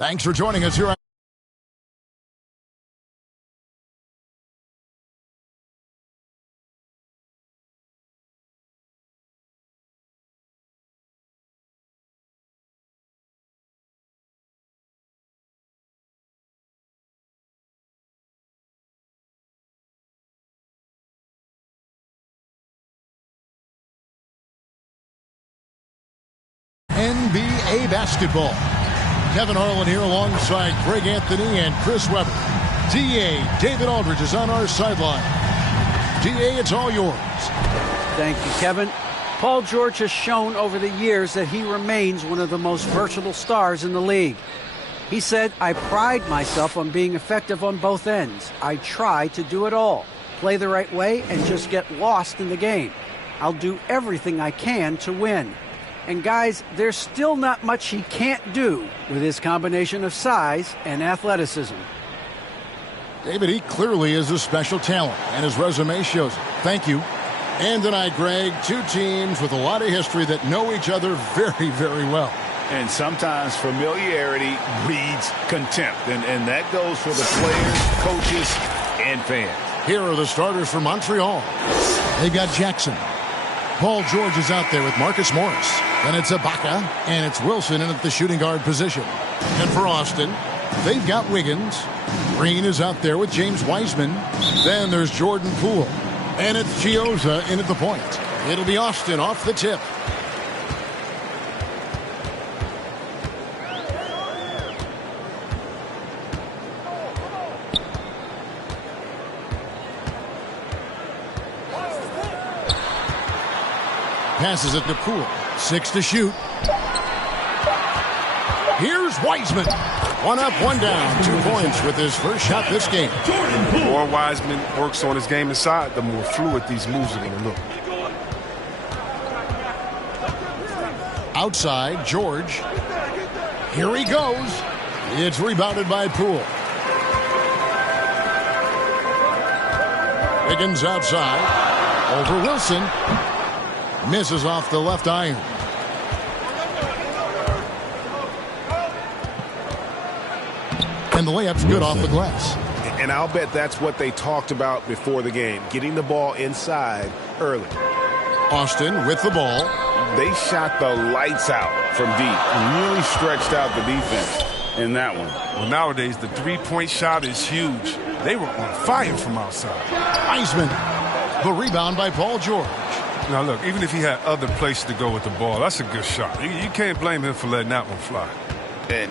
Thanks for joining us here. NBA basketball. Kevin Harlan here alongside Greg Anthony and Chris Webber. D.A. David Aldridge is on our sideline. D.A., it's all yours. Thank you, Kevin. Paul George has shown over the years that he remains one of the most versatile stars in the league. He said, "I pride myself on being effective on both ends. I try to do it all, play the right way, and just get lost in the game. I'll do everything I can to win." And guys, there's still not much he can't do with his combination of size and athleticism. David, he clearly is a special talent, and his resume shows it. Thank you. And tonight, Greg, two teams with a lot of history that know each other very, very well. And sometimes familiarity breeds contempt, and that goes for the players, coaches, and fans. Here are the starters for Montreal. They've got Jackson. Paul George is out there with Marcus Morris. Then it's Ibaka, and it's Wilson in at the shooting guard position. And for Austin, they've got Wiggins. Green is out there with James Wiseman. Then there's Jordan Poole. And it's Chioza in at the point. It'll be Austin off the tip. Passes it to Poole. 6 to shoot. Here's Wiseman. One up, one down. 2 points with his first shot this game. The more Wiseman works on his game inside, the more fluid these moves are going to look. Outside, George. Here he goes. It's rebounded by Poole. Wiggins outside. Over Wilson. Misses off the left iron. And the layup's good off the glass. And I'll bet that's what they talked about before the game, getting the ball inside early. Austin with the ball. They shot the lights out from deep and really stretched out the defense in that one. Well, nowadays, the three-point shot is huge. They were on fire from outside. Wiseman. The rebound by Paul George. Now, look, even if he had other places to go with the ball, that's a good shot. You can't blame him for letting that one fly.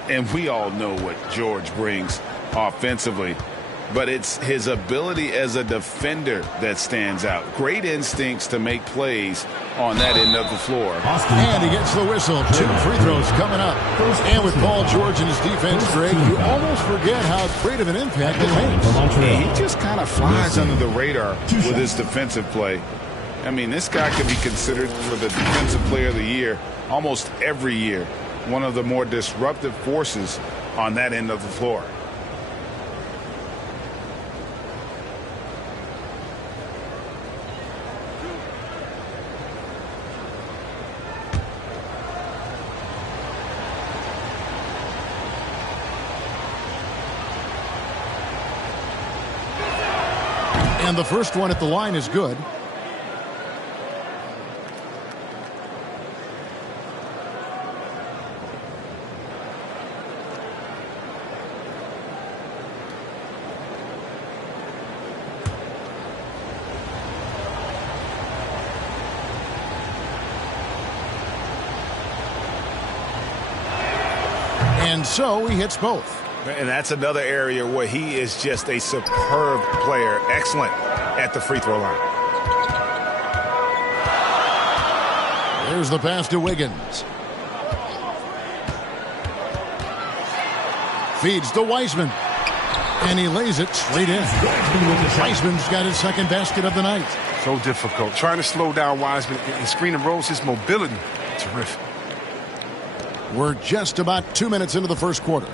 And we all know what George brings offensively, but it's his ability as a defender that stands out. Great instincts to make plays on that end of the floor. And he gets the whistle. 2 free throws coming up. And with Paul George and his defense, Greg, you almost forget how great of an impact it makes. He just kind of flies under the radar with his defensive play. I mean, this guy could be considered for the Defensive Player of the Year almost every year. One of the more disruptive forces on that end of the floor. And the first one at the line is good. And so he hits both. And that's another area where he is just a superb player. Excellent at the free throw line. There's the pass to Wiggins. Feeds to Wiseman. And he lays it straight in. Wiseman's got his second basket of the night. So difficult. Trying to slow down Wiseman and screen and rolls, his mobility. Terrific. We're just about 2 minutes into the first quarter.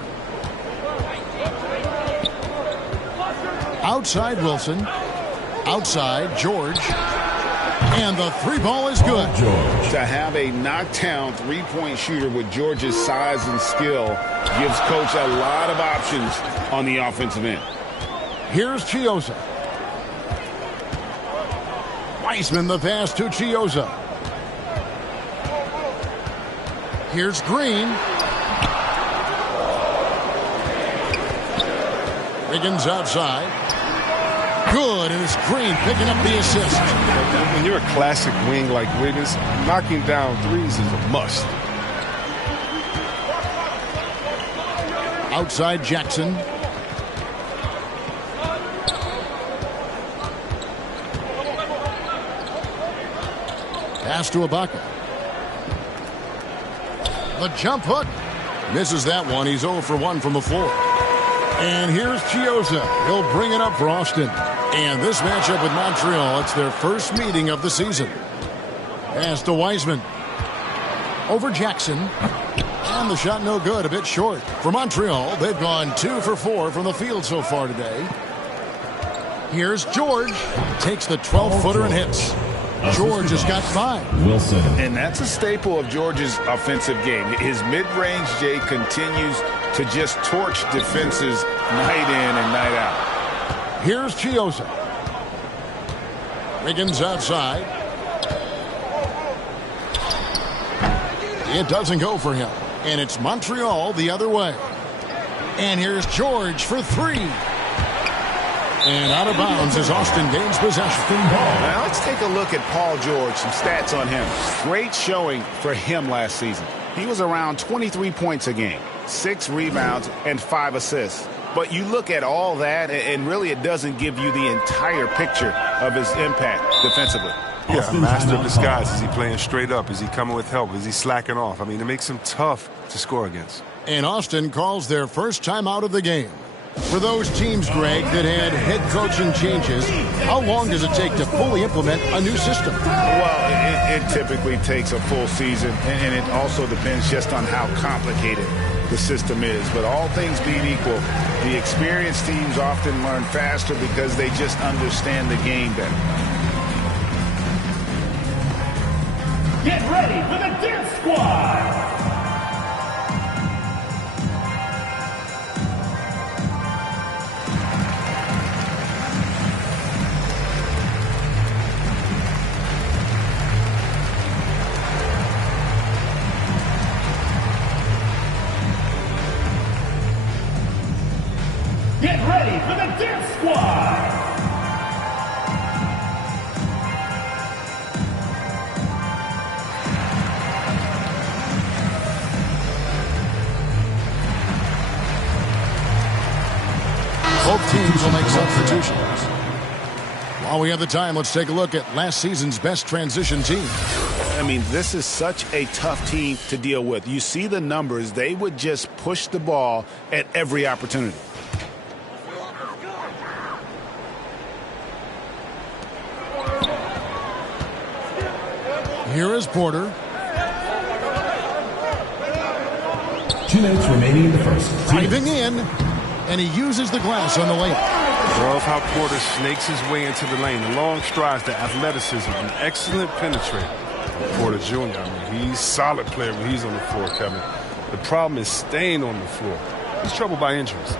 Outside Wilson. Outside George. And the three ball is good. To have a knockdown three-point shooter with George's size and skill gives Coach a lot of options on the offensive end. Here's Chiozza. Wiseman the pass to Chiozza. Here's Green. Wiggins outside. Good, and it's Green picking up the assist. When you're a classic wing like Wiggins, knocking down threes is a must. Outside Jackson. Pass to Ibaka. The jump hook. Misses that one. He's 0 for 1 from the floor. And here's Chiozza. He'll bring it up for Austin. And this matchup with Montreal, it's their first meeting of the season. Pass to Wiseman. Over Jackson. And the shot no good, a bit short. For Montreal, they've gone 2 for 4 from the field so far today. Here's George. Takes the 12-footer and hits. George has got 5. Wilson. And that's a staple of George's offensive game. His mid-range J continues to just torch defenses night in and night out. Here's Chiozza. Wiggins outside. It doesn't go for him. And it's Montreal the other way. And here's George for 3. And out of bounds as Austin gains possession. Now let's take a look at Paul George, some stats on him. Great showing for him last season. He was around 23 points a game, 6 rebounds, and 5 assists. But you look at all that, and really it doesn't give you the entire picture of his impact defensively. Yeah, master of disguise. Is he playing straight up? Is he coming with help? Is he slacking off? I mean, it makes him tough to score against. And Austin calls their first time out of the game. For those teams, Greg, that had head coaching changes, how long does it take to fully implement a new system? Well, it typically takes a full season, and it also depends just on how complicated the system is. But all things being equal, the experienced teams often learn faster because they just understand the game better. Get ready for the Dance Squad! Get ready for the Dance Squad! Both teams will make substitutions. While we have the time, let's take a look at last season's best transition team. I mean, this is such a tough team to deal with. You see the numbers. They would just push the ball at every opportunity. Here is Porter. 2 minutes remaining in the first. Driving in, and he uses the glass on the layup. Love how Porter snakes his way into the lane. The long strides, the athleticism, an excellent penetrator. Porter Jr., I mean, he's a solid player when he's on the floor, Kevin. The problem is staying on the floor. He's troubled by injuries.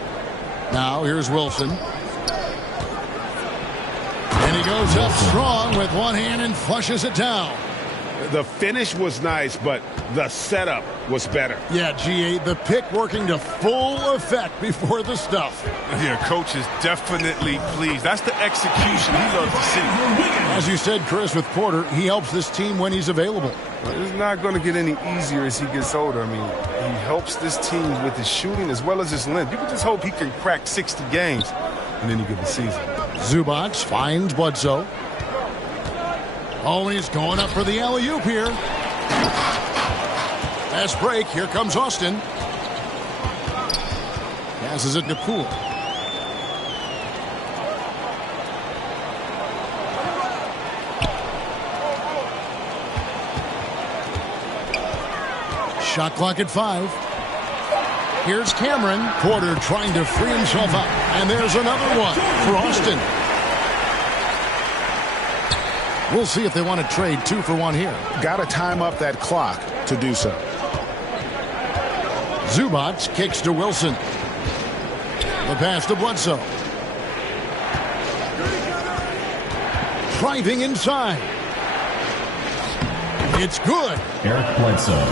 Now here's Wilson. And he goes up strong with one hand and flushes it down. The finish was nice, but the setup was better. Yeah, GA, the pick working to full effect before the stuff. Yeah, coach is definitely pleased. That's the execution he loves to see. As you said, Chris, with Porter, he helps this team when he's available. Well, it's not going to get any easier as he gets older. I mean, he helps this team with his shooting as well as his length. You can just hope he can crack 60 games in any given season. Zubac finds Bledsoe. Oh, and he's going up for the alley-oop here. Fast break. Here comes Austin. Passes it to Poole. Shot clock at 5. Here's Cameron. Porter trying to free himself up. And there's another one for Austin. We'll see if they want to trade 2 for 1 here. Got to time up that clock to do so. Zubac kicks to Wilson. The pass to Bledsoe. Driving inside. It's good. Eric Bledsoe.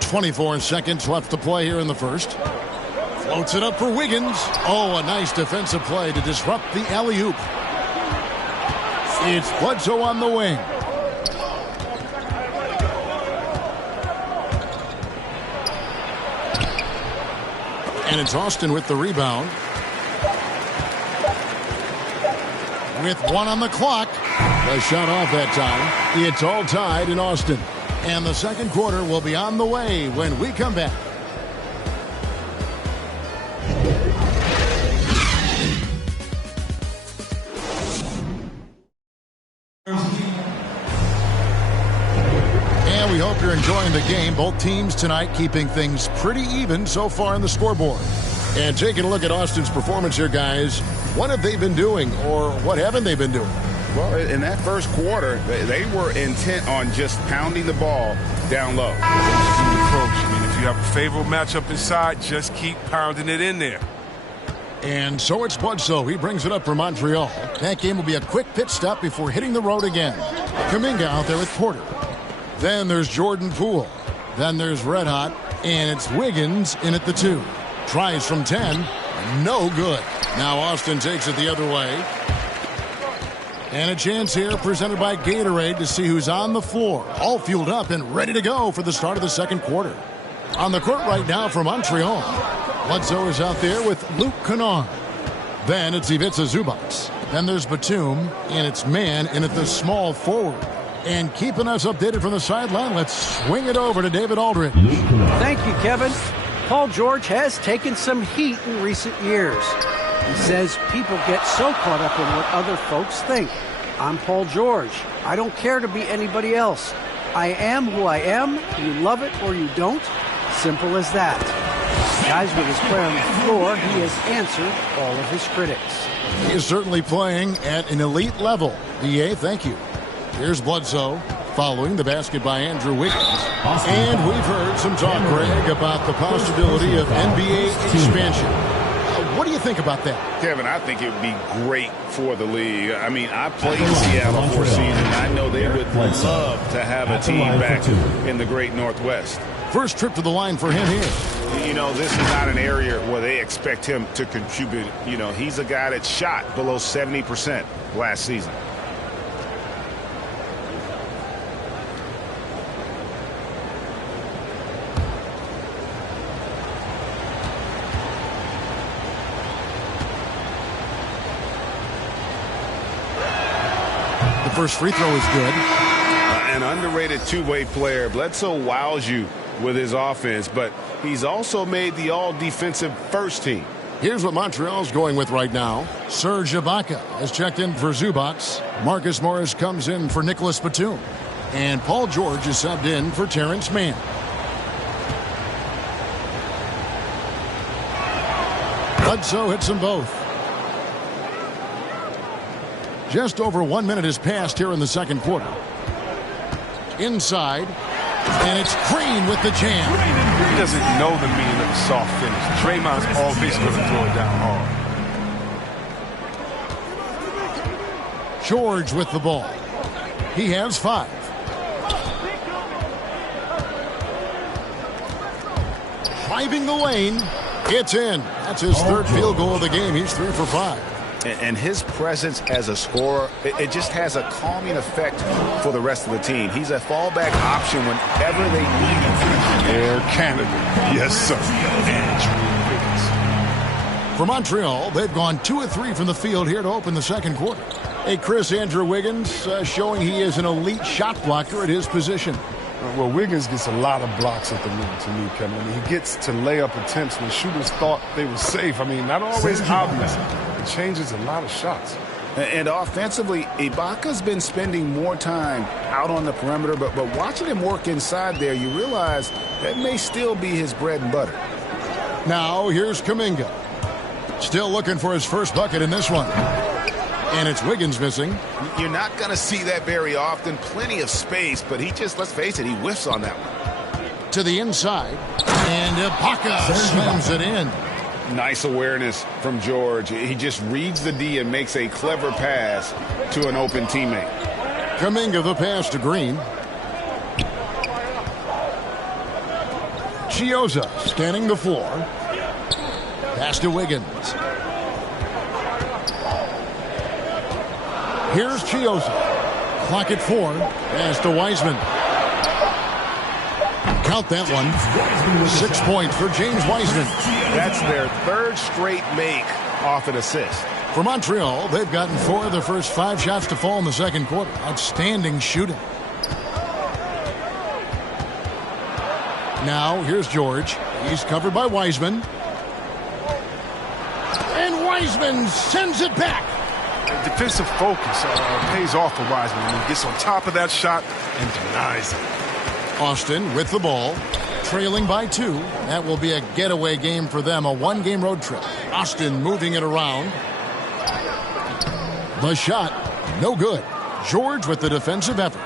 24 seconds left to play here in the first. Floats it up for Wiggins. Oh, a nice defensive play to disrupt the alley-oop. It's Bledsoe on the wing. And it's Austin with the rebound. With 1 on the clock. The shot off that time. It's all tied in Austin. And the second quarter will be on the way when we come back. And we hope you're enjoying the game. Both teams tonight keeping things pretty even so far on the scoreboard. And taking a look at Austin's performance here, guys. What have they been doing, or what haven't they been doing? Well, in that first quarter, they were intent on just pounding the ball down low. Approach. I mean, if you have a favorable matchup inside, just keep pounding it in there. And so it's Bledsoe. He brings it up for Montreal. That game will be a quick pit stop before hitting the road again. Kuminga out there with Porter. Then there's Jordan Poole. Then there's Red Hot. And it's Wiggins in at the 2. Tries from 10. No good. Now Austin takes it the other way. And a chance here presented by Gatorade to see who's on the floor. All fueled up and ready to go for the start of the second quarter. On the court right now for Montreal. Bledsoe is out there with Luke Kennard. Then it's Ivica Zubac. Then there's Batum. And it's Mann in at the small forward. And keeping us updated from the sideline, let's swing it over to David Aldridge. Thank you, Kevin. Paul George has taken some heat in recent years. He says people get so caught up in what other folks think. I'm Paul George. I don't care to be anybody else. I am who I am. You love it or you don't. Simple as that. Guys, with his play on the floor, he has answered all of his critics. He is certainly playing at an elite level. EA, thank you. Here's Bledsoe, following the basket by Andrew Wiggins. And we've heard some talk, Greg, about the possibility of NBA expansion. What do you think about that? Kevin, I think it would be great for the league. I mean, I played in Seattle for a season. I know they would love to have a team back in the great Northwest. First trip to the line for him here. You know, this is not an area where they expect him to contribute. You know, he's a guy that shot below 70% last season. First free throw is good. An underrated two-way player. Bledsoe wows you with his offense, but he's also made the all-defensive first team. Here's what Montreal's going with right now. Serge Ibaka has checked in for Zubac. Marcus Morris comes in for Nicholas Batum. And Paul George is subbed in for Terrence Mann. Bledsoe hits them both. Just over 1 minute has passed here in the second quarter. Inside. And it's Green with the jam. He doesn't know the meaning of a soft finish. Draymond's always going to throw it down hard. George with the ball. He has 5. Driving the lane. It's in. That's his third field goal of the game. He's 3 for 5. And his presence as a scorer, it just has a calming effect for the rest of the team. He's a fallback option whenever they need him. Air Canada. Yes, sir. Andrew Wiggins. For Montreal, they've gone 2 of 3 from the field here to open the second quarter. Hey, Chris, Andrew Wiggins showing he is an elite shot blocker at his position. Well, Wiggins gets a lot of blocks at the rim to me, Kevin. He gets to layup attempts when shooters thought they were safe. I mean, not always obvious. It changes a lot of shots. And offensively, Ibaka's been spending more time out on the perimeter, but watching him work inside there, you realize that may still be his bread and butter. Now, here's Kuminga. Still looking for his first bucket in this one. And it's Wiggins missing. You're not going to see that very often. Plenty of space, but he just, let's face it, he whiffs on that one. To the inside. And Ibaka slams it in. Nice awareness from George. He just reads the D and makes a clever pass to an open teammate. Kuminga the pass to Green. Chioza scanning the floor. Pass to Wiggins. Here's Chioza. Clock at 4. Pass to Wiseman. Count that one. 6 points for James Wiseman. That's their third straight make off an assist. For Montreal, they've gotten 4 of the first 5 shots to fall in the second quarter. Outstanding shooting. Now, here's George. He's covered by Wiseman. And Wiseman sends it back. Defensive focus pays off for Wiseman. He gets on top of that shot and denies it. Austin with the ball, trailing by 2. That will be a getaway game for them, a 1-game road trip. Austin moving it around. The shot, no good. George with the defensive effort.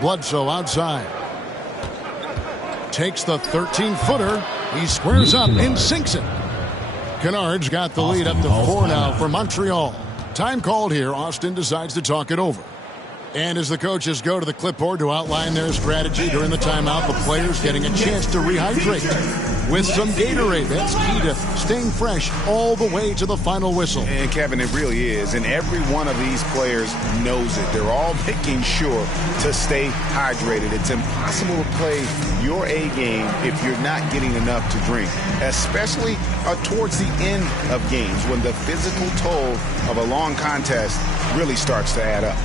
Bledsoe outside. Takes the 13-footer. He squares up and sinks it. Kennard's got the lead up to 4 now for Montreal. Time called here. Austin decides to talk it over. And as the coaches go to the clipboard to outline their strategy during the timeout, the players getting a chance to rehydrate with some Gatorade. That's key to staying fresh all the way to the final whistle. And Kevin, it really is. And every one of these players knows it. They're all making sure to stay hydrated. It's impossible to play your A game if you're not getting enough to drink, especially towards the end of games when the physical toll of a long contest really starts to add up.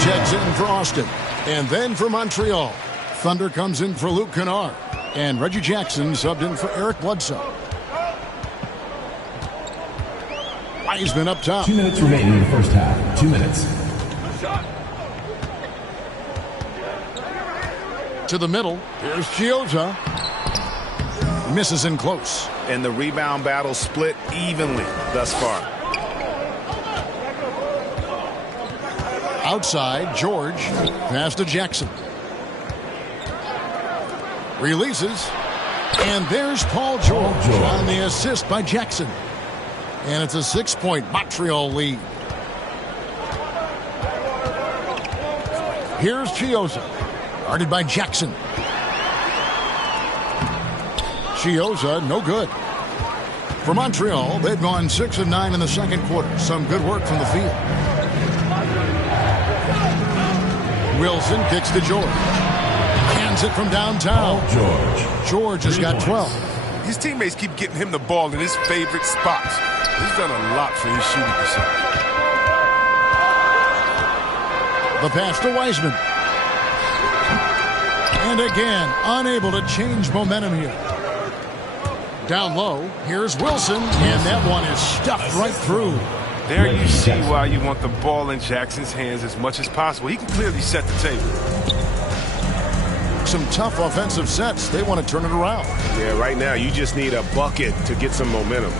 Checks in for Austin. And then for Montreal, Thunder comes in for Luke Kennard. And Reggie Jackson subbed in for Eric Bledsoe. Wiseman up top. 2 minutes remaining in the first half. 2 minutes. To the middle. Here's Chioza. Misses in close. And the rebound battle split evenly thus far. Outside, George. Pass to Jackson. Releases. And there's Paul George on the assist by Jackson. And it's a 6-point Montreal lead. Here's Chioza. Guarded by Jackson. Chioza, no good. For Montreal, they've gone 6 of 9 in the second quarter. Some good work from the field. Wilson kicks to George. Hands it from downtown. George has got 12. His teammates keep getting him the ball in his favorite spots. He's done a lot for his shooting percentage. The pass to Wiseman. And again, unable to change momentum here. Down low, here's Wilson, and that one is stuffed right through. There you see why you want the ball in Jackson's hands as much as possible. He can clearly set the table. Some tough offensive sets. They want to turn it around. Yeah, right now you just need a bucket to get some momentum.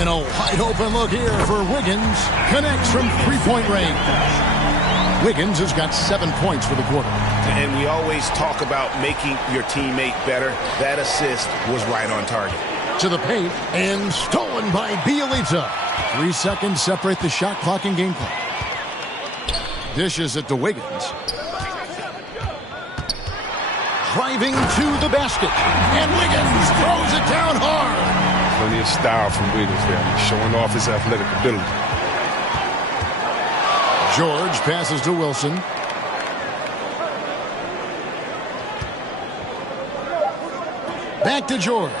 And a wide open look here for Wiggins. Connects from three-point range. Wiggins has got 7 points for the quarter. And we always talk about making your teammate better. That assist was right on target. To the paint and stolen by Bielitsa. 3 seconds separate the shot clock and game clock. Dishes it to Wiggins. Driving to the basket. And Wiggins throws it down hard. Plenty of style from Wiggins there. He's showing off his athletic ability. George passes to Wilson. Back to George.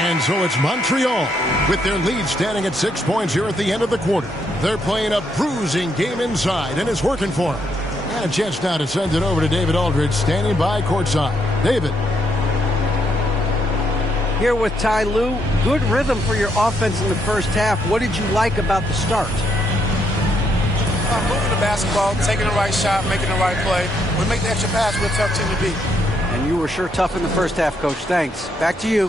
And so it's Montreal with their lead standing at 6 points here at the end of the quarter. They're playing a bruising game inside, and it's working for them. And a chance now to send it over to David Aldridge, standing by courtside. David. Here with Ty Lue, good rhythm for your offense in the first half. What did you like about the start? Moving the basketball, taking the right shot, making the right play. We make the extra pass, we're a tough team to beat. And you were sure tough in the first half, Coach. Thanks. Back to you.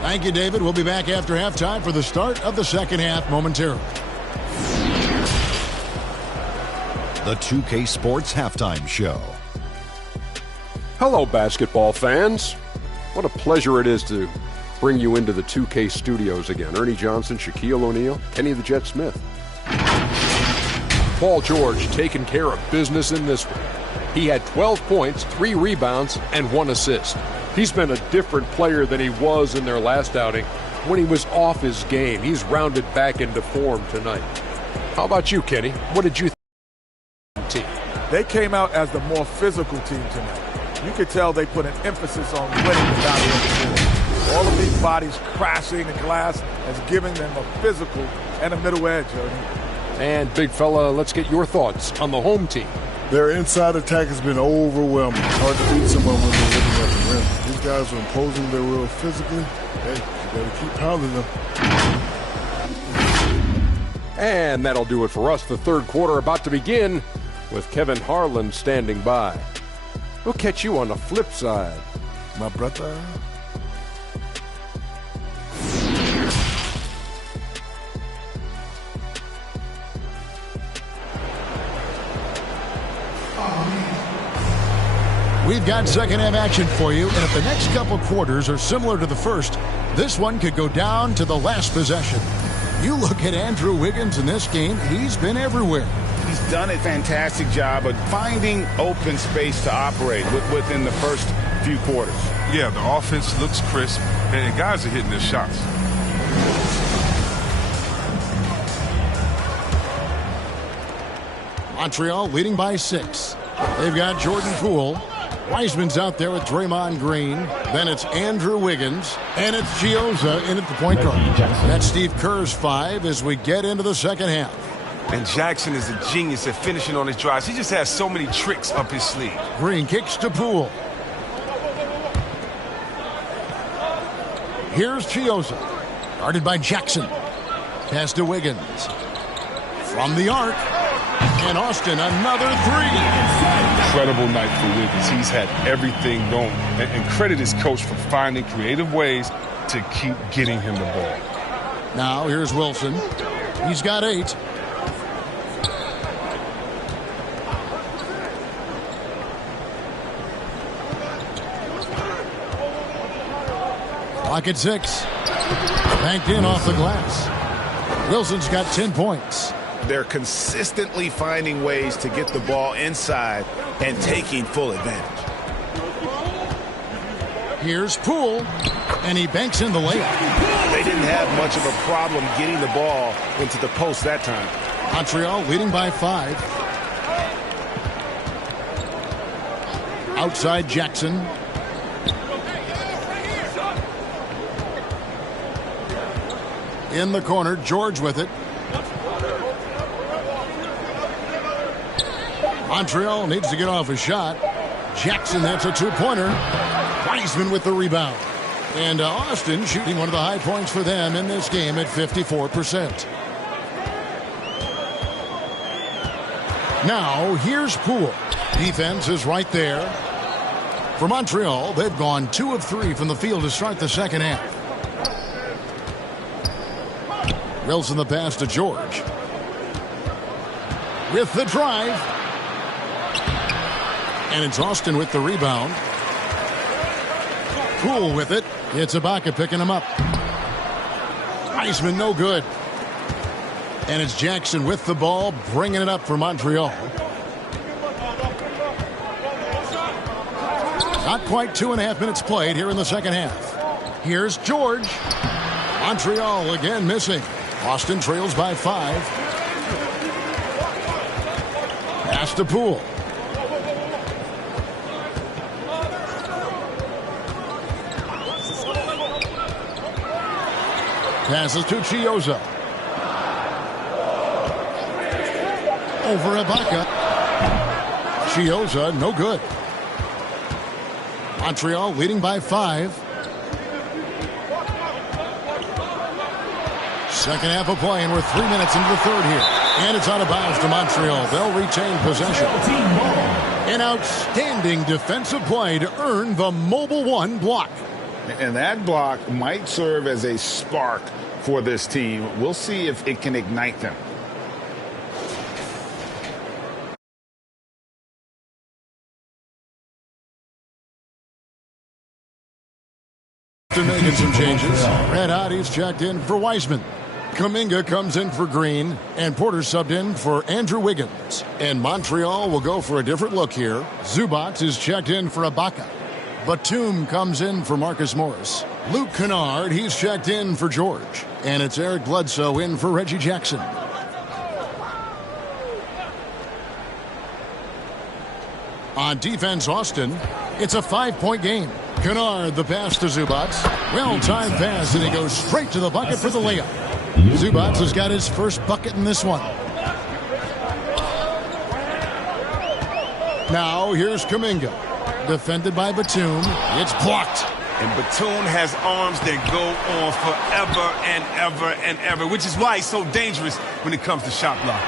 Thank you, David. We'll be back after halftime for the start of the second half momentarily. The 2K Sports Halftime Show. Hello, basketball fans. What a pleasure it is to bring you into the 2K studios again. Ernie Johnson, Shaquille O'Neal, Kenny the Jet Smith. Paul George taking care of business in this one. He had 12 points, 3 rebounds, and 1 assist. He's been a different player than he was in their last outing when he was off his game. He's rounded back into form tonight. How about you, Kenny? What did you think? They came out as the more physical team tonight. You could tell they put an emphasis on winning the battle of the board. All of these bodies crashing the glass has given them a physical and a middle edge, Ernie. And big fella, let's get your thoughts on the home team. Their inside attack has been overwhelming. It's hard to beat someone when they're looking at the rim. These guys are imposing their will physically. Hey, you got to keep pounding them. And that'll do it for us. The third quarter about to begin with Kevin Harlan standing by. We'll catch you on the flip side. My brother. We've got second half action for you, and if the next couple quarters are similar to the first, this one could go down to the last possession. You look at Andrew Wiggins in this game, he's been everywhere. He's done a fantastic job of finding open space to operate within the first few quarters. Yeah, the offense looks crisp, and guys are hitting their shots. Montreal leading by 6. They've got Jordan Poole. Wiseman's out there with Draymond Green. Then it's Andrew Wiggins. And it's Chioza in at the point guard. That's Steve Kerr's 5 as we get into the second half. And Jackson is a genius at finishing on his drives. He just has so many tricks up his sleeve. Green kicks to Poole. Here's Chioza. Guarded by Jackson. Pass to Wiggins. From the arc. And Austin, another 3. Incredible night for Wiggins. He's had everything going. And credit his coach for finding creative ways to keep getting him the ball. Now here's Wilson. He's got 8. Clock at 6. Banked in off the glass. Wilson's got 10 points. They're consistently finding ways to get the ball inside and taking full advantage. Here's Poole, and he banks in the layup. They didn't have much of a problem getting the ball into the post that time. Montreal leading by 5. Outside Jackson. In the corner, George with it. Montreal needs to get off a shot. Jackson, that's a 2-pointer. Wiseman with the rebound. And Austin shooting one of the high points for them in this game at 54%. Now, here's Poole. Defense is right there. For Montreal, they've gone 2 of 3 from the field to start the second half. Wilson the pass to George. With the drive. And it's Austin with the rebound. Poole with it. It's Ibaka picking him up. Wiseman no good. And it's Jackson with the ball, bringing it up for Montreal. Not quite 2.5 minutes played here in the second half. Here's George. Montreal again missing. Austin trails by 5. Pass to Poole. Passes to Chiozza. Over Ibaka. Chiozza, no good. Montreal leading by 5. Second half of play, and we're 3 minutes into the third here. And it's out of bounds to Montreal. They'll retain possession. An outstanding defensive play to earn the Mobile One block. And that block might serve as a spark for this team. We'll see if it can ignite them. Making some changes. Red Hot, he's checked in for Wiseman. Kuminga comes in for Green, and Porter subbed in for Andrew Wiggins. And Montreal will go for a different look here. Zubac is checked in for Ibaka. Batum comes in for Marcus Morris. Luke Kennard, he's checked in for George. And it's Eric Bledsoe in for Reggie Jackson. On defense, Austin, it's a 5-point game. Kennard, the pass to Zubac. Well-timed pass, and he goes straight to the bucket for the layup. Zubac has got his first bucket in this one. Now, here's Kuminga. Defended by Batum. It's blocked. And Batum has arms that go on forever and ever and ever, which is why he's so dangerous when it comes to shot block.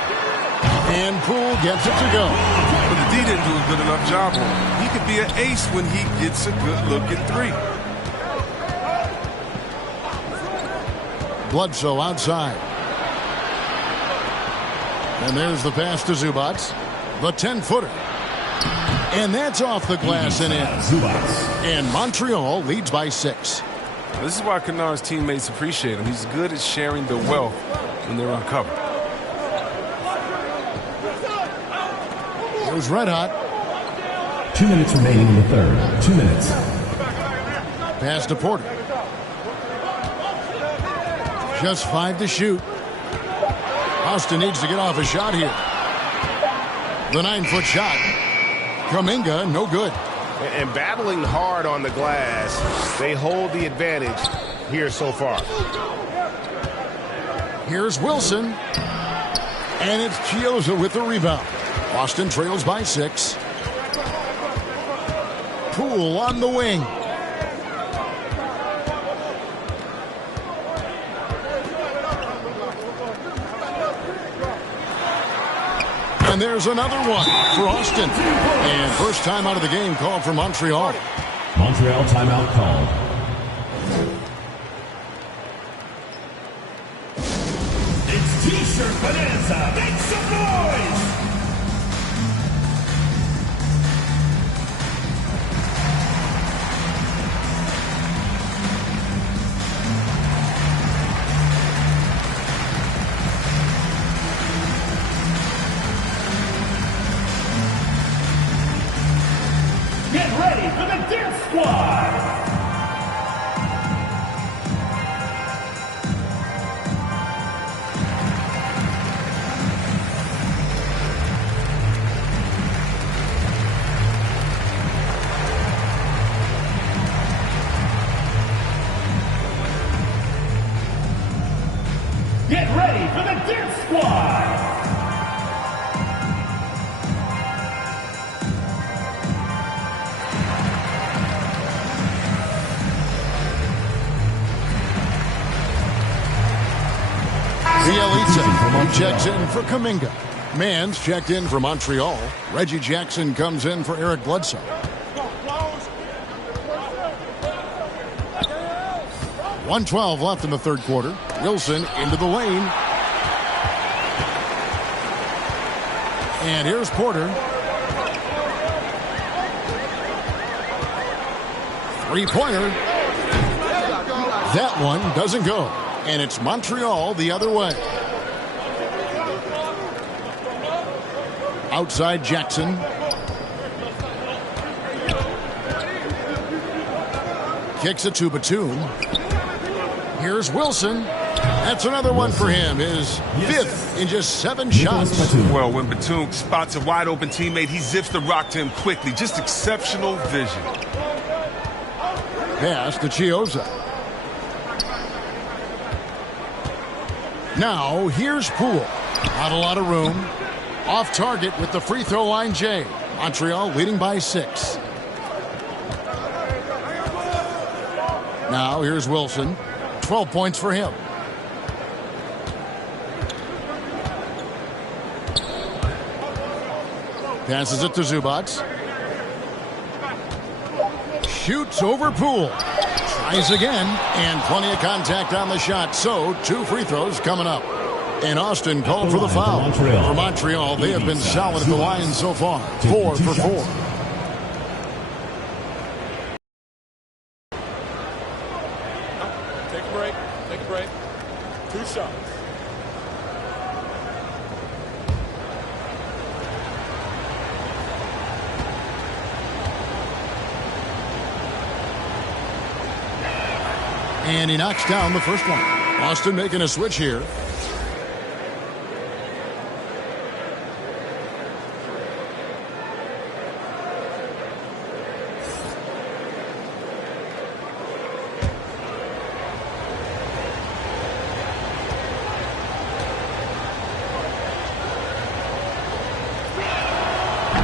And Poole gets it to go. But the D didn't do a good enough job on him. He could be an ace when he gets a good-looking 3. Bledsoe outside. And there's the pass to Zubac. The 10-footer. And that's off the glass and in. And Montreal leads by 6. This is why Kennard's teammates appreciate him. He's good at sharing the wealth when they're uncovered. It was Red Hot. 2 minutes remaining in the third. 2 minutes. Pass to Porter. Just 5 to shoot. Austin needs to get off a shot here. The 9-foot shot. Kuminga, no good. And battling hard on the glass, they hold the advantage here so far. Here's Wilson. And it's Chiozza with the rebound. Austin trails by 6. Poole on the wing. And there's another one for Austin. And first time out of the game called for Montreal. Montreal timeout called. It's T-shirt bonanza. Make some noise. Get ready for the Dance Squad! Get ready for the Dance Squad! Bielitsa checks in for Kuminga. Mans checked in for Montreal. Reggie Jackson comes in for Eric Bledsoe. .112 left in the third quarter. Wilson into the lane. And here's Porter. Three-pointer. That one doesn't go. And it's Montreal the other way. Outside Jackson. Kicks it to Batum. Here's Wilson. That's another one for him. His 5th in just 7 shots. Well, when Batum spots a wide open teammate, he zips the rock to him quickly. Just exceptional vision. Pass to Chiozza. Now, here's Poole. Not a lot of room. Off target with the free throw line, Jay. Montreal leading by 6. Now, here's Wilson. 12 points for him. Passes it to Zubac. Shoots over Poole. Tries again, and plenty of contact on the shot. So, 2 free throws coming up. And Austin called for the foul. For Montreal, they have been solid at the line so far. 4 for 4. Take a break. Take a break. 2 shots. And he knocks down the first one. Austin making a switch here.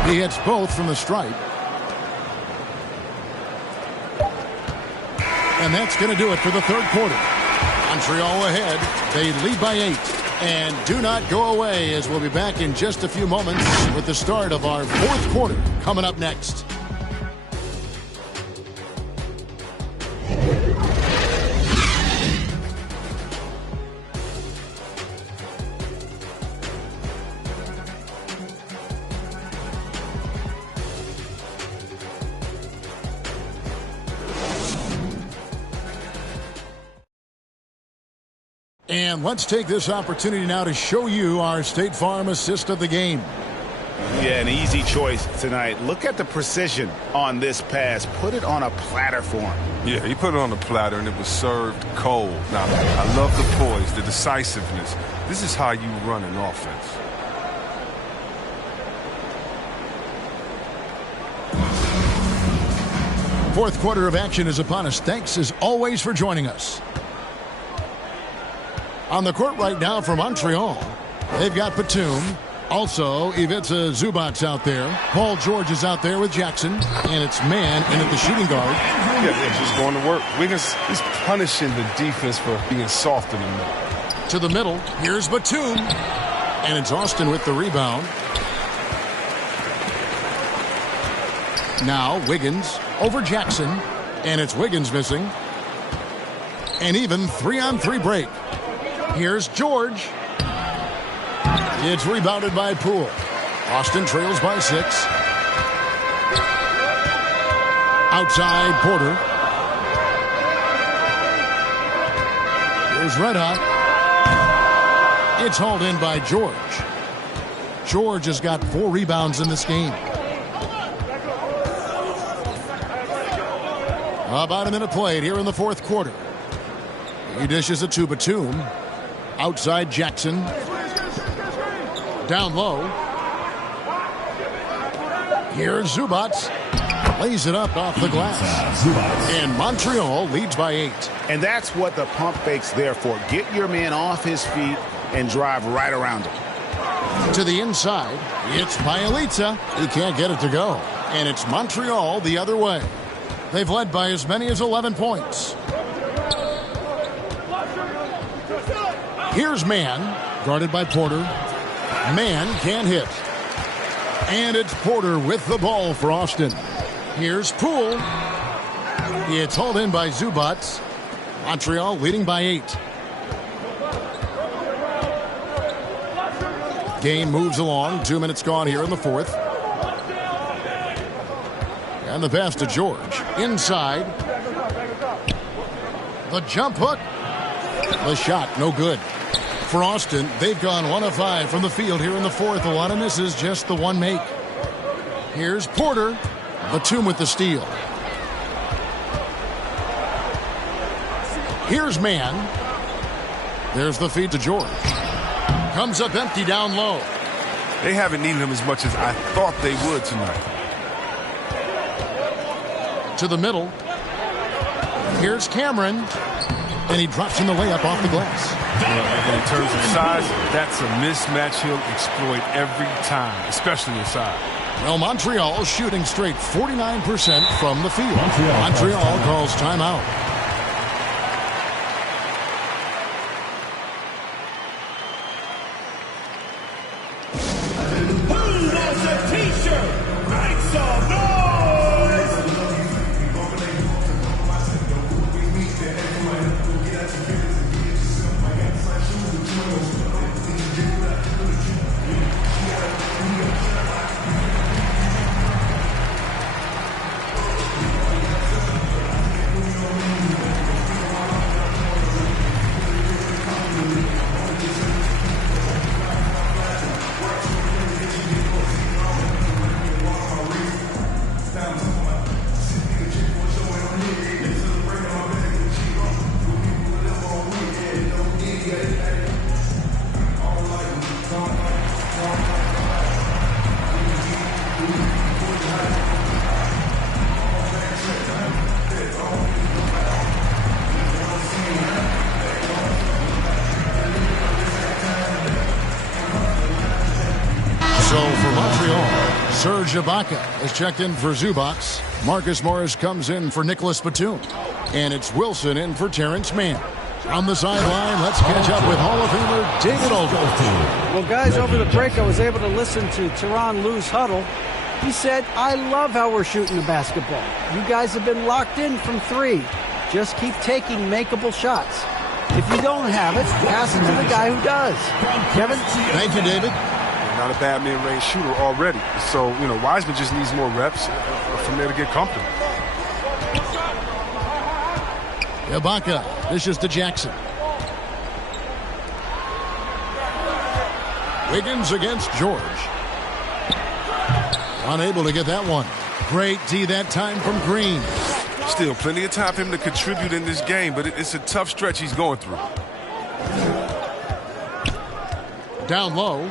He hits both from the stripe. And that's going to do it for the third quarter. Montreal ahead. They lead by 8. And do not go away, as we'll be back in just a few moments with the start of our fourth quarter coming up next. And let's take this opportunity now to show you our State Farm assist of the game. Yeah, an easy choice tonight. Look at the precision on this pass. Put it on a platter for him. Yeah, he put it on a platter, and it was served cold. Now, I love the poise, the decisiveness. This is how you run an offense. Fourth quarter of action is upon us. Thanks, as always, for joining us. On the court right now for Montreal, they've got Batum. Also, Ivica Zubac out there. Paul George is out there with Jackson. And it's man in at the shooting guard. Yeah, just going to work. Wiggins is punishing the defense for being soft in the middle. To the middle, here's Batum. And it's Austin with the rebound. Now, Wiggins over Jackson. And it's Wiggins missing. And even 3-on-3 break. Here's George. It's rebounded by Poole. Austin trails by 6. Outside, Porter. Here's Red Hot. It's hauled in by George. George has got 4 rebounds in this game. About a minute played here in the fourth quarter. He dishes it to Batum. Outside Jackson. Down low. Here's Zubac. Lays it up off the glass. And Montreal leads by 8. And that's what the pump fake's there for. Get your man off his feet and drive right around him. To the inside. It's Bielitsa. He can't get it to go. And it's Montreal the other way. They've led by as many as 11 points. Here's Mann, guarded by Porter. Mann can't hit. And it's Porter with the ball for Austin. Here's Poole. It's hauled in by Zubac. Montreal leading by 8. Game moves along. 2 minutes gone here in the fourth. And the pass to George. Inside. The jump hook. The shot, no good. For Austin, they've gone 1 of 5 from the field here in the fourth. A lot of misses, just the one make. Here's Porter. Batum with the steal. Here's Mann. There's the feed to George. Comes up empty down low. They haven't needed him as much as I thought they would tonight. To the middle. Here's Cameron. And he drops in the layup off the glass. In terms of size, that's a mismatch he'll exploit every time, especially inside. Well, Montreal shooting straight 49% from the field. Montreal calls timeout. Who wants a t-shirt? Make some noise! Serge Ibaka is checked in for Zubac. Marcus Morris comes in for Nicholas Batum. And it's Wilson in for Terrence Mann. On the sideline, let's catch up with Hall of Famer David Ogilvy. Well, guys, over the break, I was able to listen to Tyronn Lue's huddle. He said, I love how we're shooting the basketball. You guys have been locked in from three. Just keep taking makeable shots. If you don't have it, pass it to the guy who does. Kevin? Thank you, David. Not a bad mid-range shooter already. So, Wiseman just needs more reps from there to get comfortable. Ibaka dishes to Jackson. Wiggins against George. Unable to get that one. Great D that time from Green. Still plenty of time for him to contribute in this game, but it's a tough stretch he's going through. Down low.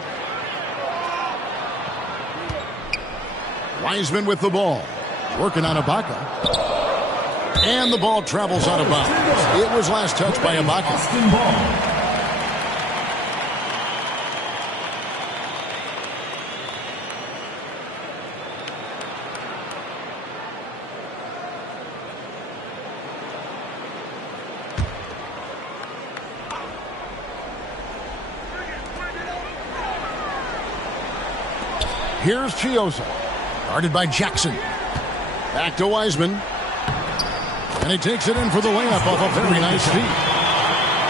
Wiseman with the ball. Working on Ibaka. And the ball travels out of bounds. It was last touched by Ibaka. Here's Chiosa. Guarded by Jackson. Back to Wiseman. And he takes it in for the layup off a very nice feed.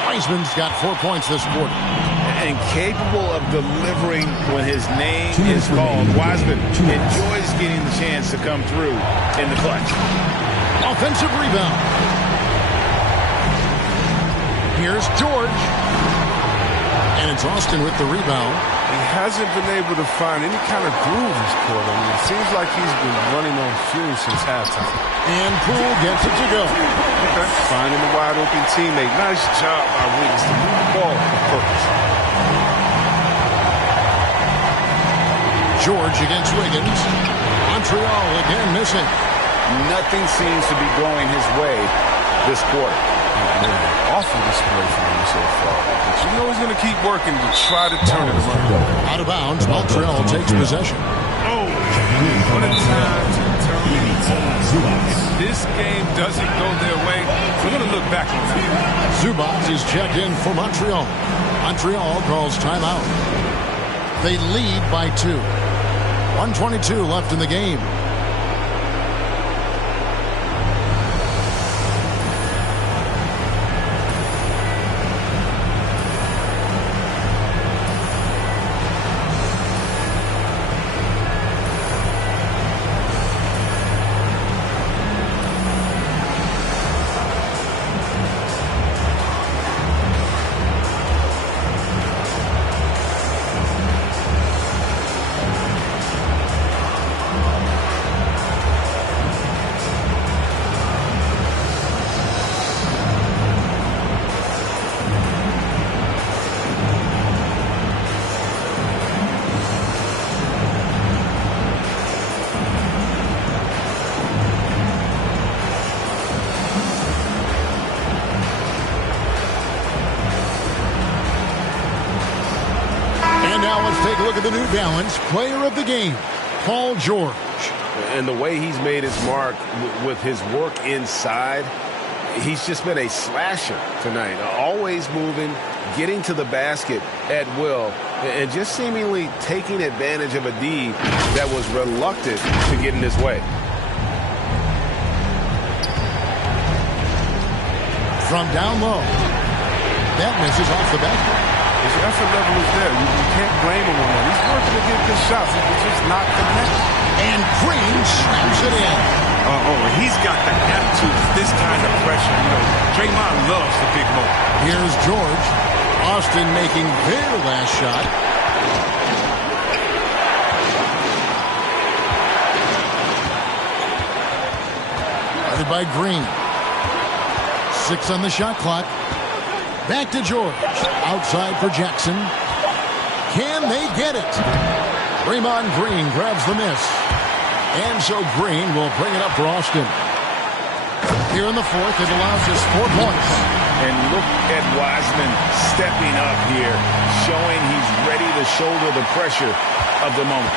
Wiseman's got 4 points this quarter. And capable of delivering when his name is called. Wiseman enjoys getting the chance to come through in the clutch. Offensive rebound. Here's George. And it's Austin with the rebound. He hasn't been able to find any kind of groove this quarter. It seems like he's been running on fumes since halftime. And Poole gets it to go. Okay. Finding the wide open teammate. Nice job by Wiggins to move the ball on purpose. George against Wiggins. Montreal again missing. Nothing seems to be going his way this quarter. Awful display for him so far. But you know he's going to keep working to try to turn it around. Out of bounds, Montreal takes possession. Oh, what a time to turn it on. If this game doesn't go their way, we're going to look back on that. Zubac is checked in for Montreal. Montreal calls timeout. They lead by 2. 1:22 left in the game. now let's take a look at the New Balance Player of the Game, Paul George. And the way he's made his mark with his work inside, he's just been a slasher tonight. Always moving, getting to the basket at will, and just seemingly taking advantage of a D that was reluctant to get in his way. From down low. That misses off the basket. His effort level is there. You can't blame him on that. He's working to get good shots. He's just not connected. And Green slams it in. He's got the attitude for this kind of pressure. You know, Draymond loves the big moment. Here's George. Austin making their last shot. Guarded by Green. 6 on the shot clock. Back to George. Outside for Jackson. Can they get it? Draymond Green grabs the miss. And so Green will bring it up for Austin. Here in the fourth, it allows us 4 points. And look at Wiseman stepping up here, showing he's ready to shoulder the pressure of the moment.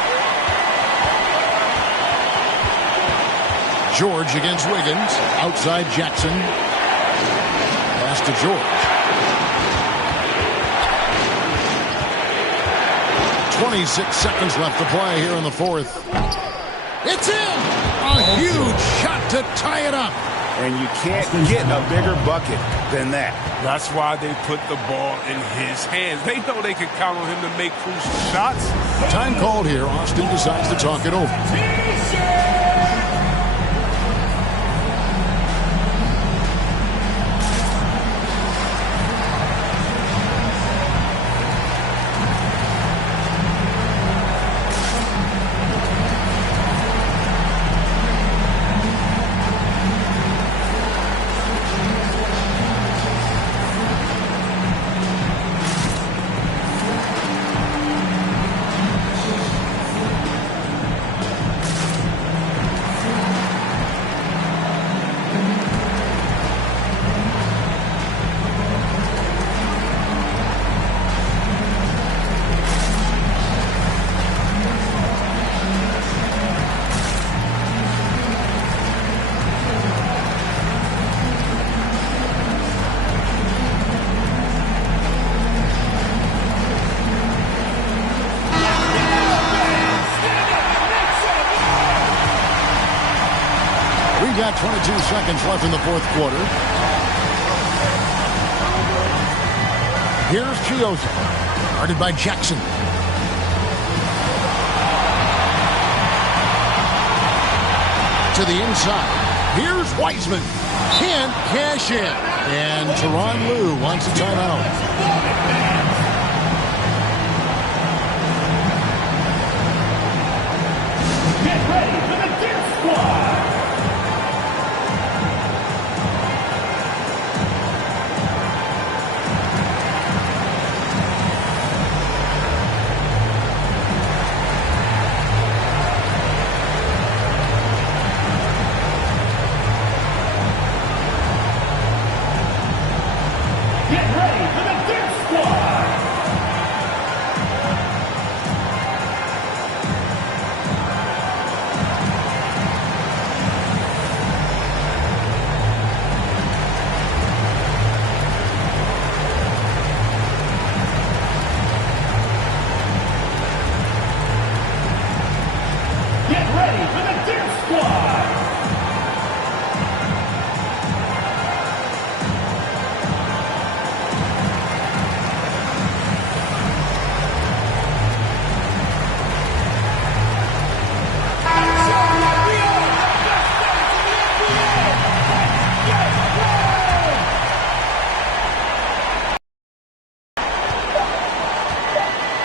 George against Wiggins. Outside Jackson. Pass to George. 26 seconds left to play here in the fourth. It's in! A huge shot to tie it up. And you can't get a bigger bucket than that. That's why they put the ball in his hands. They know they can count on him to make crucial shots. Time called here. Austin decides to talk it over. Got 22 seconds left in the fourth quarter. Here's Chioza, guarded by Jackson. To the inside. Here's Wiseman. Can't cash in. And Tyronn Lue wants a timeout. Get ready for the dance squad.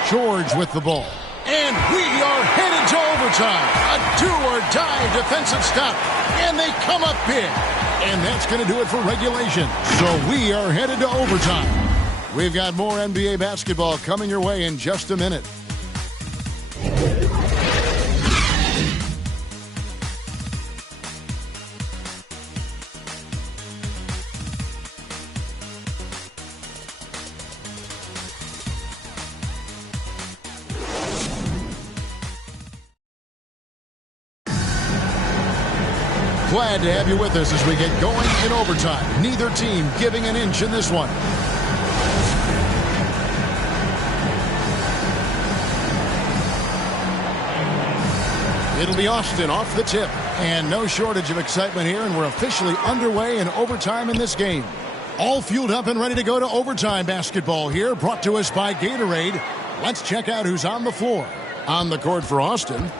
George with the ball. And we are headed to overtime. A do-or-die defensive stop. And they come up big. And that's going to do it for regulation. So we are headed to overtime. We've got more NBA basketball coming your way in just a minute. Glad to have you with us as we get going in overtime. Neither team giving an inch in this one. It'll be Austin off the tip. And no shortage of excitement here, and we're officially underway in overtime in this game. All fueled up and ready to go to overtime basketball here, brought to us by Gatorade. Let's check out who's on the floor. On the court for Austin,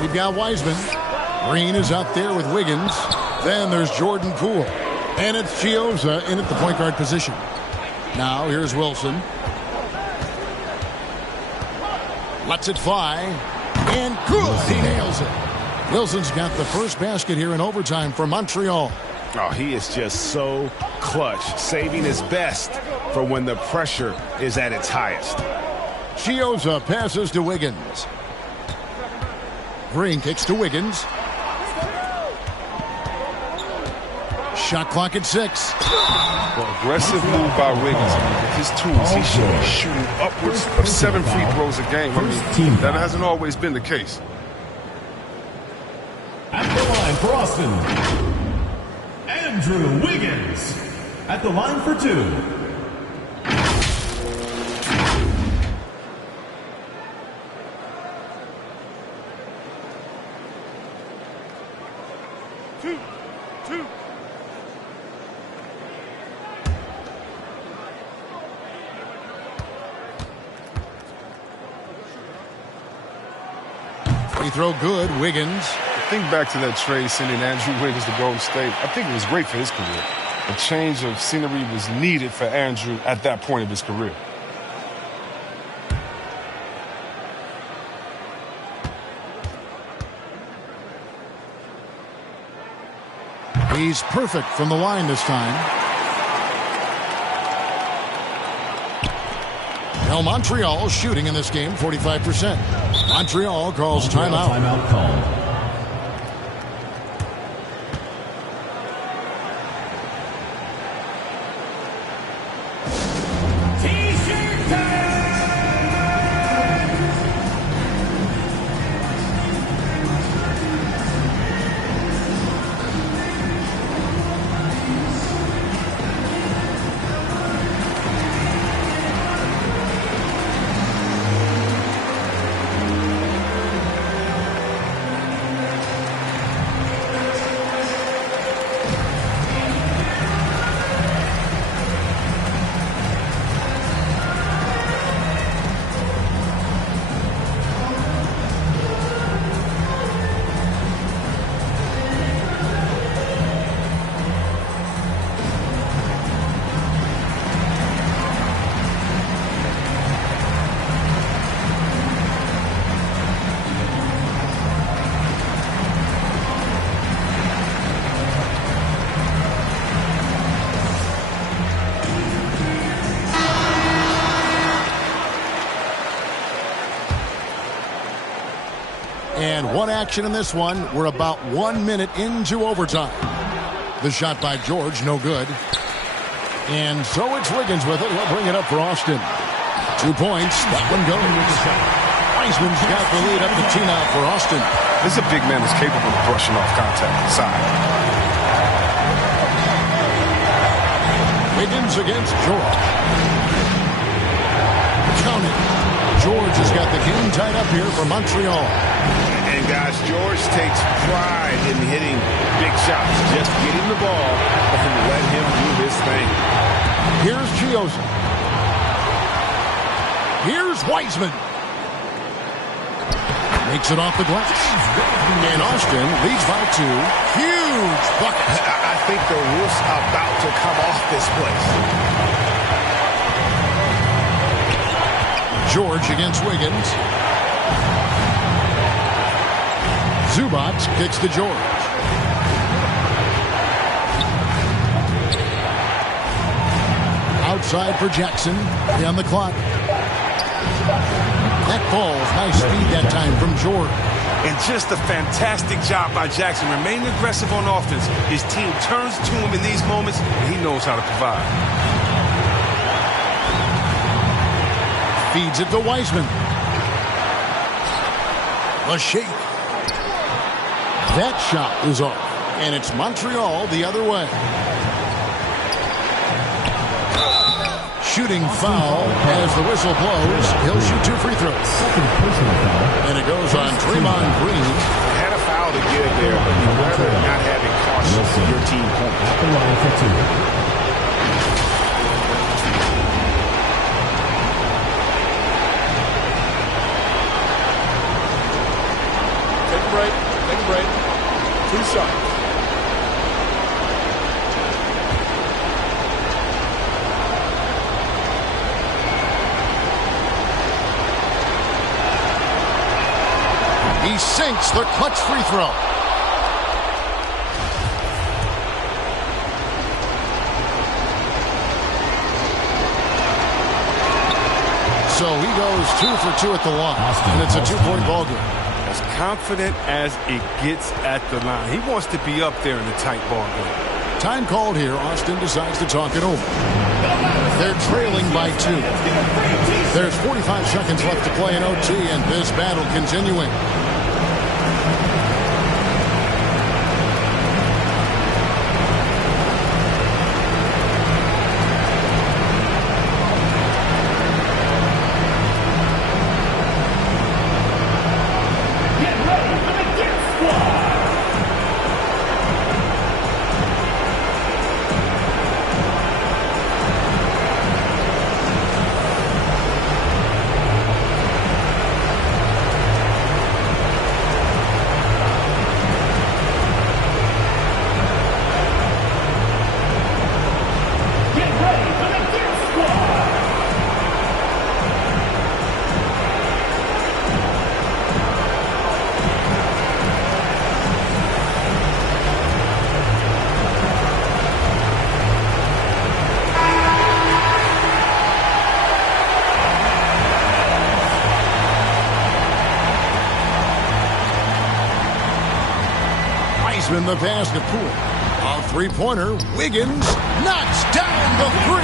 we've got Wiseman. Green is out there with Wiggins. Then there's Jordan Poole. And it's Chioza in at the point guard position. Now here's Wilson. Lets it fly. And good. He nails it. Wilson's got the first basket here in overtime for Montreal. Oh, he is just so clutch, saving his best for when the pressure is at its highest. Chioza passes to Wiggins. Green kicks to Wiggins. Shot clock at 6. Well, aggressive move by Wiggins. With his tools, he should be shooting upwards of 7 free throws a game. I mean, that hasn't always been the case. At the line for Austin, Andrew Wiggins. At the line for 2. Free throw good, Wiggins. Think back to that trade sending Andrew Wiggins to Golden State. I think it was great for his career. A change of scenery was needed for Andrew at that point of his career. He's perfect from the line this time. Now Montreal shooting in this game 45%. Montreal calls timeout. Timeout called. And one action in this one. We're about 1 minute into overtime. The shot by George, no good. And so it's Wiggins with it. He'll bring it up for Austin. 2 points. That one goes. Wiseman's got the lead up to 2 now for Austin. This is a big man that's capable of brushing off contact inside. Wiggins against George. Count it. George has got the game tied up here for Montreal. And guys, George takes pride in hitting big shots. Just get him the ball and let him do his thing. Here's Chioza. Here's Wiseman. Makes it off the glass. And Austin leads by 2. Huge bucket. I think the roof's about to come off this place. George against Wiggins. Zubac kicks to George. Outside for Jackson. On the clock. That ball's nice speed that time from George. And just a fantastic job by Jackson, remaining aggressive on offense. His team turns to him in these moments, and he knows how to provide. Feeds it to Wiseman. A shake. That shot is off. And it's Montreal the other way. Shooting foul as the whistle blows. He'll shoot 2 free throws. And it goes on Draymond Green. Had a foul to give there, but you'd rather not have it cost your team points. Take a break. 2 shots. He sinks the clutch free throw. So he goes 2 for 2 at the line, and it's a 2-point ball game. As confident as it gets at the line. He wants to be up there in the tight ball game. Time called here. Austin decides to talk it over. They're trailing by 2. There's 45 seconds left to play in OT, and this battle continuing. In the basket pool. A three-pointer. Wiggins knocks down the 3.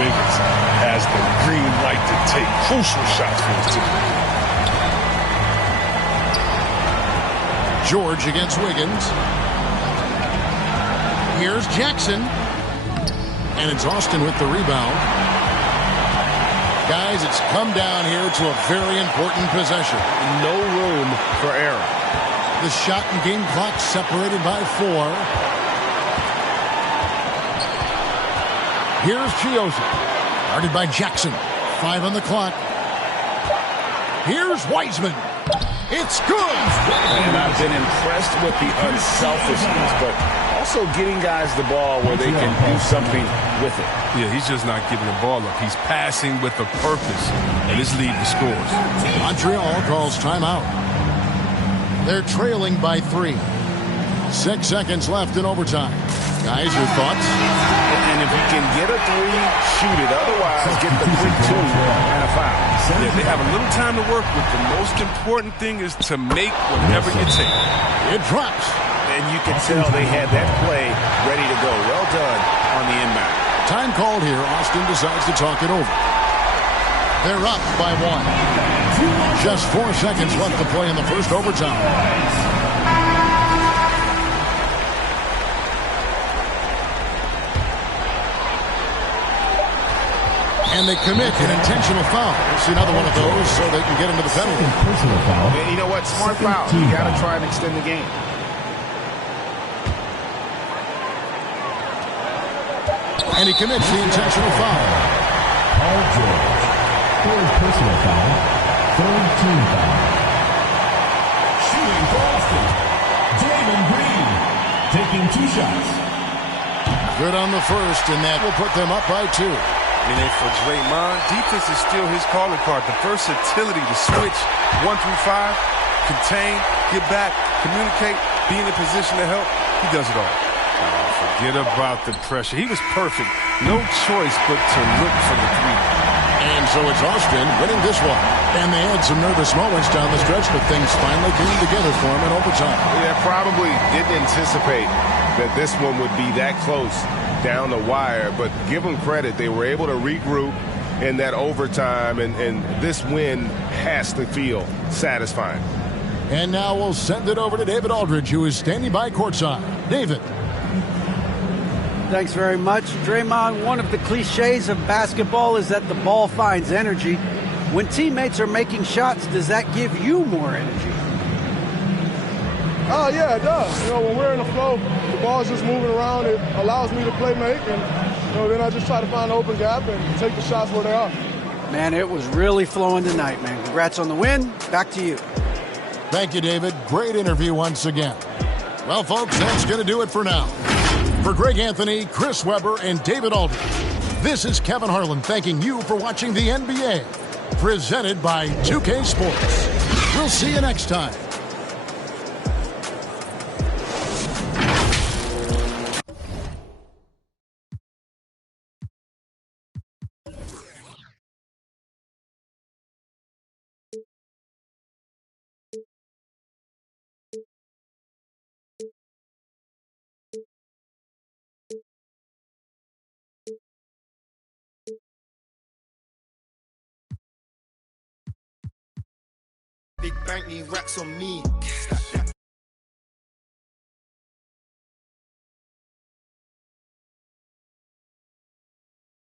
Wiggins has the green light to take crucial shots for his team. George against Wiggins. Here's Jackson. And it's Austin with the rebound. Guys, it's come down here to a very important possession. No room for error. The shot and game clock separated by 4. Here's Chiosa. Guarded by Jackson. 5 on the clock. Here's Wiseman. It's good. And I've been impressed with the unselfishness, but also getting guys the ball where they can do something with it. Yeah, he's just not giving the ball up. He's passing with a purpose, and this lead the scores. Montreal calls timeout. They're trailing by 3. 6 seconds left in overtime. Guys, your thoughts? And if you can get a 3, shoot it. Otherwise, get the quick 2 and a foul. Yeah, they have a little time to work with. The most important thing is to make whatever you take. It drops. And you can tell they had that play ready to go. Well done on the inbound. Time called here. Austin decides to talk it over. They're up by 1. Just 4 seconds left to play in the first overtime. And they commit an intentional foul. We'll see another one of those so they can get into the penalty. And you know what? Smart foul. You got to try and extend the game. And he commits the intentional foul. Paul George. 3rd personal foul. 3rd team foul. Shooting for Austin. Draymond Green. Taking 2 shots. Good on the first, and that will put them up by 2. And then for Draymond, defense is still his calling card. The versatility to switch 1 through 5, contain, get back, communicate, be in a position to help. He does it all. Forget about the pressure. He was perfect. No choice but to look for the 3. And so it's Austin winning this one. And they had some nervous moments down the stretch, but things finally came together for him in overtime. Yeah, probably didn't anticipate that this one would be that close down the wire, but give them credit. They were able to regroup in that overtime, and this win has to feel satisfying. And now we'll send it over to David Aldridge, who is standing by courtside. David. Thanks very much. Draymond, one of the cliches of basketball is that the ball finds energy. When teammates are making shots, does that give you more energy? Oh, yeah, it does. You know, when we're in the flow, the ball's just moving around. It allows me to play make, and, you know, then I just try to find an open gap and take the shots where they are. Man, it was really flowing tonight, man. Congrats on the win. Back to you. Thank you, David. Great interview once again. Well, folks, that's going to do it for now. For Greg Anthony, Chris Webber, and David Aldridge, this is Kevin Harlan thanking you for watching the NBA, presented by 2K Sports. We'll see you next time. Big bank need racks on me.